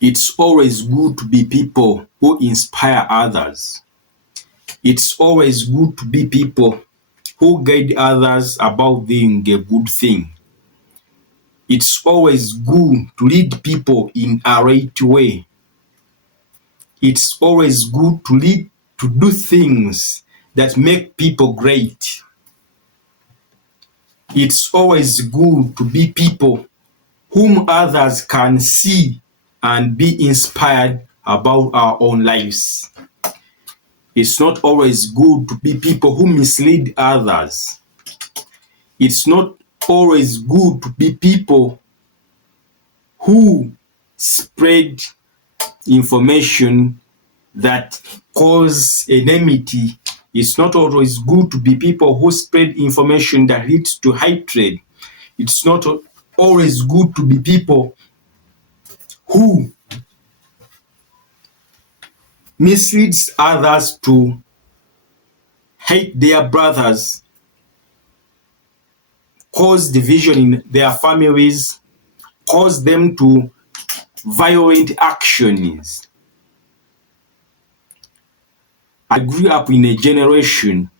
It's always good to be people who inspire others. It's always good to be people who guide others about doing a good thing. It's always good to lead people in a right way. It's always good to do things that make people great. It's always good to be people whom others can see and be inspired about our own lives. It's not always good to be people who mislead others. It's not always good to be people who spread information that cause enmity. It's not always good to be people who spread information that leads to hatred. It's not always good to be people who misleads others to hate their brothers, cause division in their families, cause them to violent actions. I grew up in a generation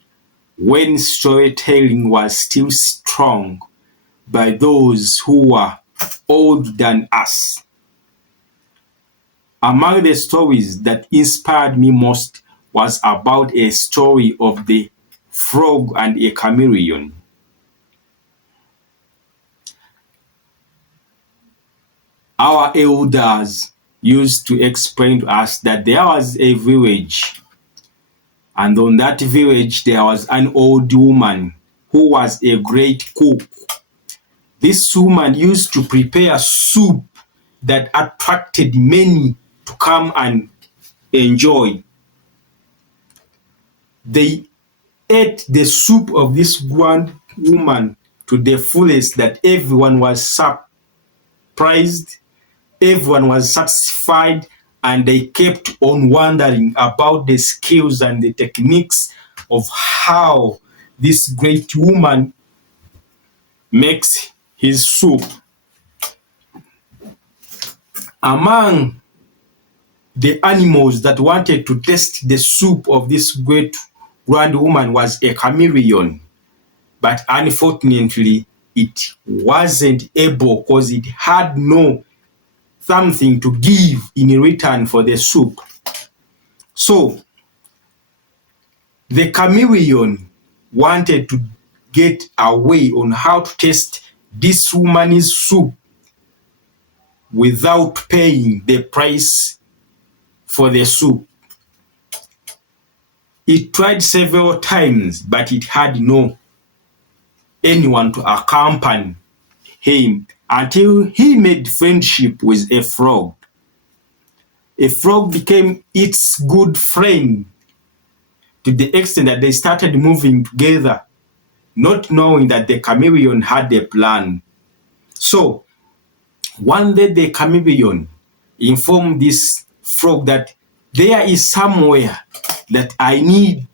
when storytelling was still strong by those who were older than us. Among the stories that inspired me most was about a story of the frog and a chameleon. Our elders used to explain to us that there was a village, and on that village there was an old woman who was a great cook. This woman used to prepare soup that attracted many to come and enjoy. They ate the soup of this grand woman to the fullest that everyone was surprised, everyone was satisfied, and they kept on wondering about the skills and the techniques of how this great woman makes his soup. Among the animals that wanted to taste the soup of this great grand woman was a chameleon, but unfortunately it wasn't able because it had no something to give in return for the soup. So the chameleon wanted to get a way on how to taste this woman's soup without paying the price for the soup. It tried several times, but it had no anyone to accompany him until he made friendship with a frog. A frog became its good friend to the extent that they started moving together, not knowing that the chameleon had a plan. So one day the chameleon informed this frog that there is somewhere that I need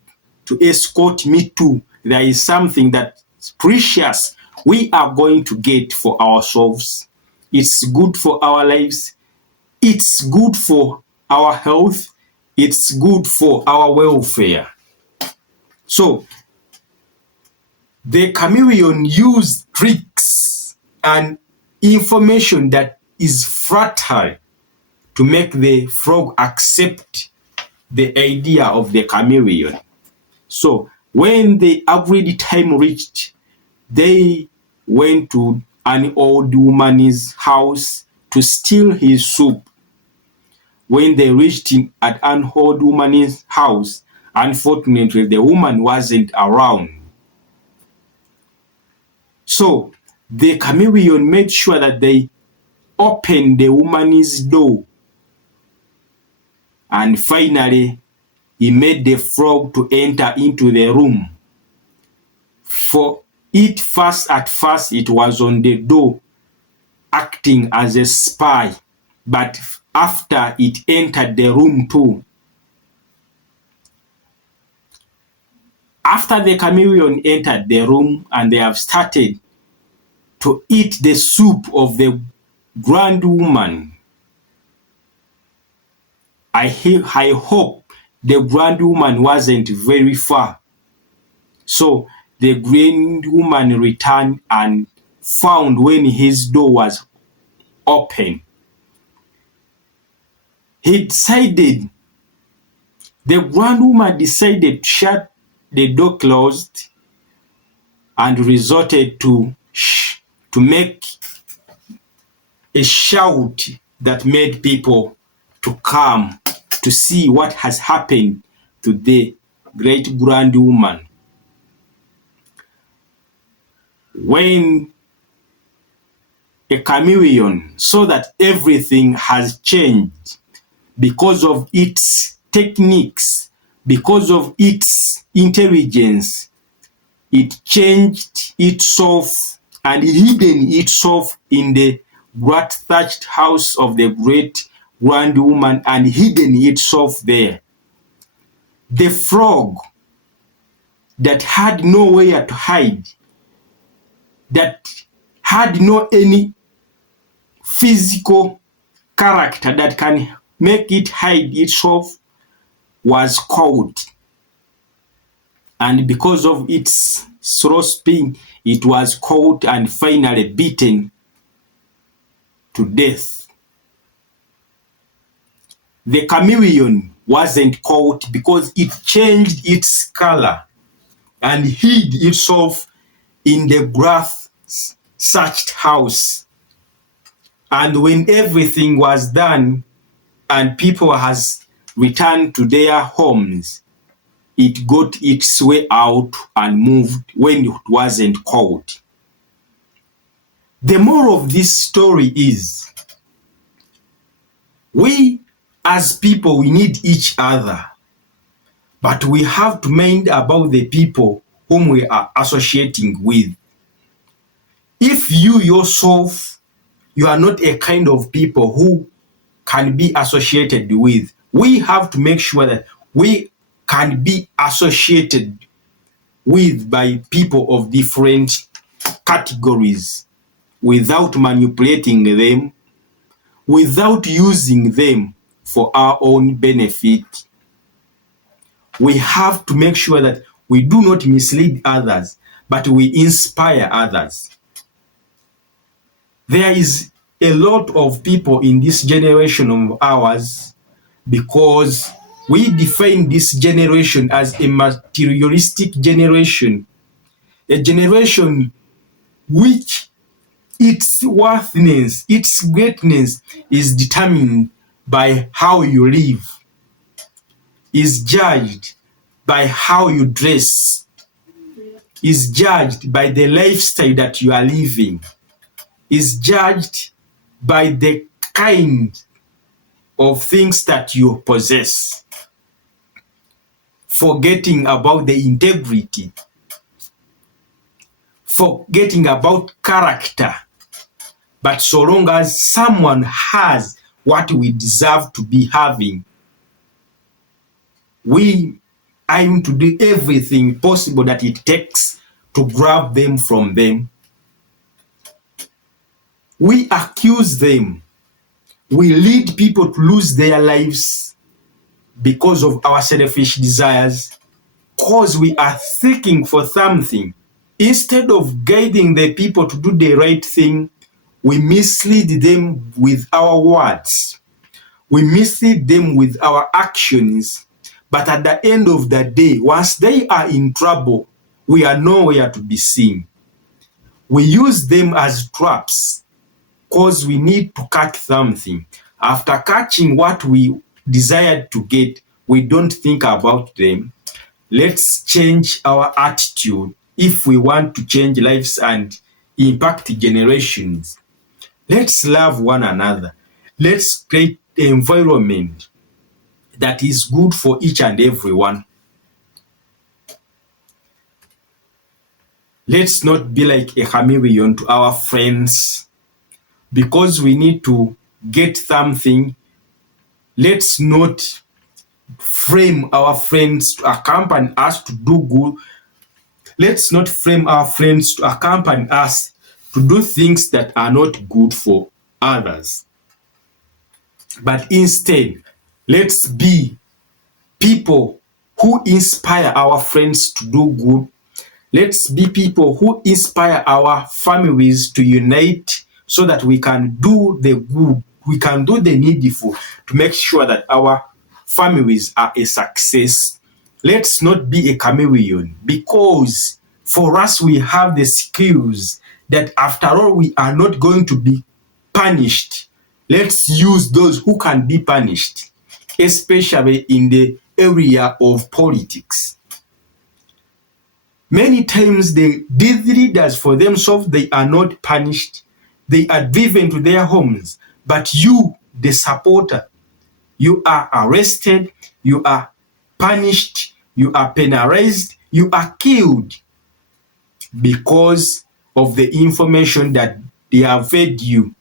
to escort me to. There is something that's precious we are going to get for ourselves. It's good for our lives. It's good for our health. It's good for our welfare. So the chameleon used tricks and information that is fertile to make the frog accept the idea of the chameleon. So when the agreed time reached, they went to an old woman's house to steal his soup. When they reached at an old woman's house, unfortunately the woman wasn't around. So the chameleon made sure that they opened the woman's door, and finally he made the frog to enter into the room. For at first it was on the door acting as a spy, but after it entered the room too. After the chameleon entered the room and they have started to eat the soup of the grand woman, I hope the grand woman wasn't very far. So the grand woman returned and found when his door was open. The grand woman decided to shut the door closed and resorted to make a shout that made people to come to see what has happened to the great grand woman. When a chameleon saw that everything has changed because of its techniques, because of its intelligence, it changed itself and hidden itself in the great thatched house of the great grand woman and hidden itself there. The frog that had nowhere to hide, that had no any physical character that can make it hide itself, was caught. And because of its slow spin, it was caught and finally beaten to death. The chameleon wasn't caught because it changed its color and hid itself in the grass-thatched house. And when everything was done and people has returned to their homes, it got its way out and moved when it wasn't caught. The moral of this story is, we as people, we need each other, but we have to mind about the people whom we are associating with. If you yourself, you are not a kind of people who can be associated with, we have to make sure that we can be associated with by people of different categories without manipulating them, without using them for our own benefit. We have to make sure that we do not mislead others, but we inspire others. There is a lot of people in this generation of ours, because we define this generation as a materialistic generation, a generation which its worthiness, its greatness is determined by how you live, is judged by how you dress, is judged by the lifestyle that you are living, is judged by the kind of things that you possess, forgetting about the integrity, forgetting about character. But so long as someone has what we deserve to be having, we aim to do everything possible that it takes to grab them from them. We accuse them. We lead people to lose their lives because of our selfish desires, because we are seeking for something. Instead of guiding the people to do the right thing, we mislead them with our words. We mislead them with our actions. But at the end of the day, once they are in trouble, we are nowhere to be seen. We use them as traps because we need to catch something. After catching what we desired to get, we don't think about them. Let's change our attitude if we want to change lives and impact generations. Let's love one another. Let's create an environment that is good for each and everyone. Let's not be like a chameleon to our friends because we need to get something. Let's not frame our friends to accompany us to do good. Let's not frame our friends to accompany us to do things that are not good for others. But instead, Let's be people who inspire our friends to do good. Let's be people who inspire our families to unite so that we can do the good, we can do the needful to make sure that our families are a success. Let's not be a chameleon, because for us we have the skills that after all we are not going to be punished. Let's use those who can be punished, especially in the area of politics. Many times these leaders for themselves, they are not punished. They are driven to their homes. But you, the supporter, you are arrested, you are punished, you are penalized, you are killed because of the information that they have fed you.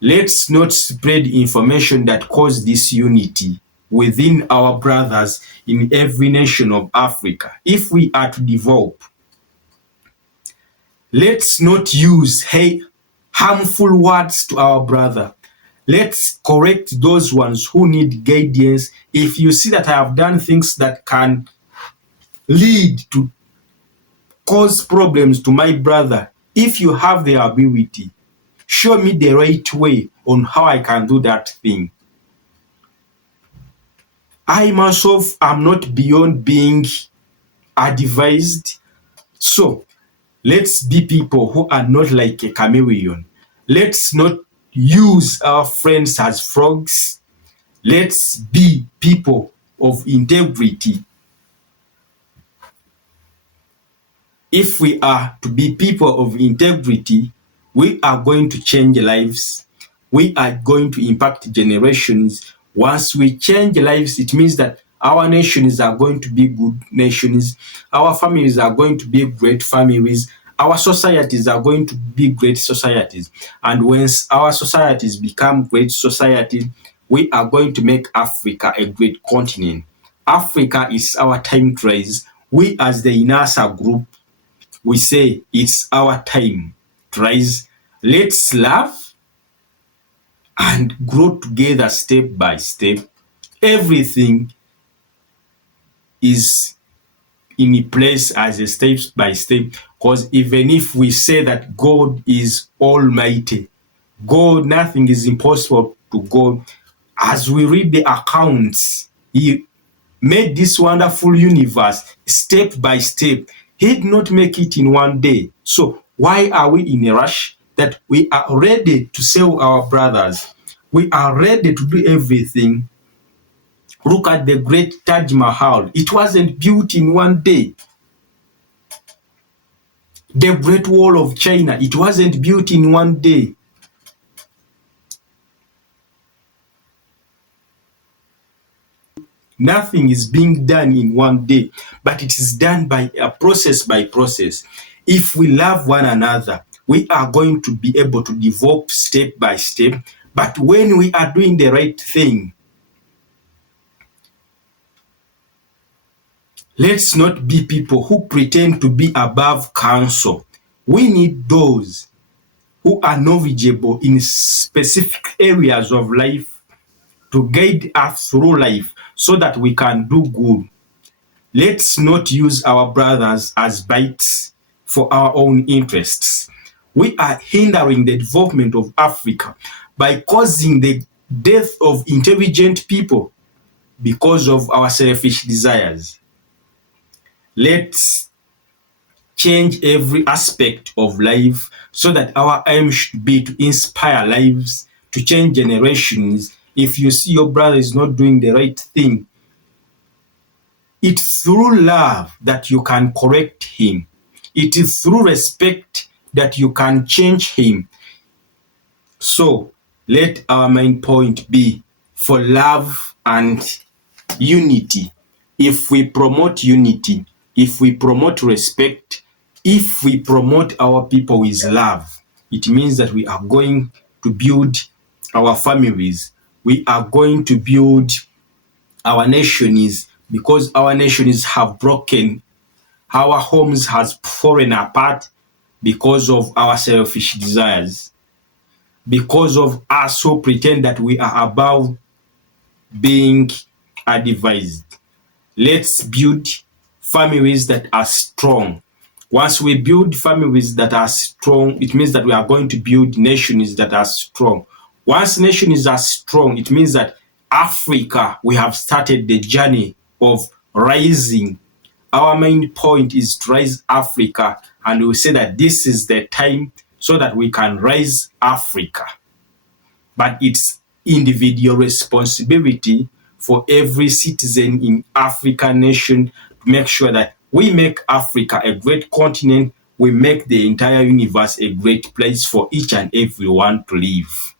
Let's not spread information that cause disunity within our brothers in every nation of Africa. If we are to develop, let's not use harmful words to our brother. Let's correct those ones who need guidance. If you see that I have done things that can lead to cause problems to my brother, if you have the ability, show me the right way on how I can do that thing. I myself am not beyond being advised. So let's be people who are not like a chameleon. Let's not use our friends as frogs. Let's be people of integrity. If we are to be people of integrity, we are going to change lives. We are going to impact generations. Once we change lives, it means that our nations are going to be good nations. Our families are going to be great families. Our societies are going to be great societies. And once our societies become great societies, we are going to make Africa a great continent. Africa is our time to rise. We as the INASA group, we say it's our time to rise. Let's laugh and grow together step by step. Everything is in a place as a step by step, because even if we say that God is almighty, God, nothing is impossible to God. As we read the accounts, He made this wonderful universe step by step. He did not make it in one day. So why are we in a rush? That we are ready to sell our brothers. We are ready to do everything. Look at the great Taj Mahal. It wasn't built in one day. The Great Wall of China, it wasn't built in one day. Nothing is being done in one day, but it is done by a process by process. If we love one another, we are going to be able to develop step by step. But when we are doing the right thing, let's not be people who pretend to be above counsel. We need those who are knowledgeable in specific areas of life to guide us through life so that we can do good. Let's not use our brothers as bites for our own interests. We are hindering the development of Africa by causing the death of intelligent people because of our selfish desires. Let's change every aspect of life so that our aim should be to inspire lives, to change generations. If you see your brother is not doing the right thing, it's through love that you can correct him. It is through respect that you can change him. So let our main point be for love and unity. If we promote unity, if we promote respect, if we promote our people with love, it means that we are going to build our families. We are going to build our nations, because our nations have broken. Our homes has fallen apart because of our selfish desires, because of us who pretend that we are above being advised. Let's build families that are strong. Once we build families that are strong, it means that we are going to build nations that are strong. Once nations are strong, it means that Africa, we have started the journey of rising. Our main point is to rise Africa, and we say that this is the time so that we can rise Africa. But it's individual responsibility for every citizen in African nation to make sure that we make Africa a great continent, we make the entire universe a great place for each and everyone to live.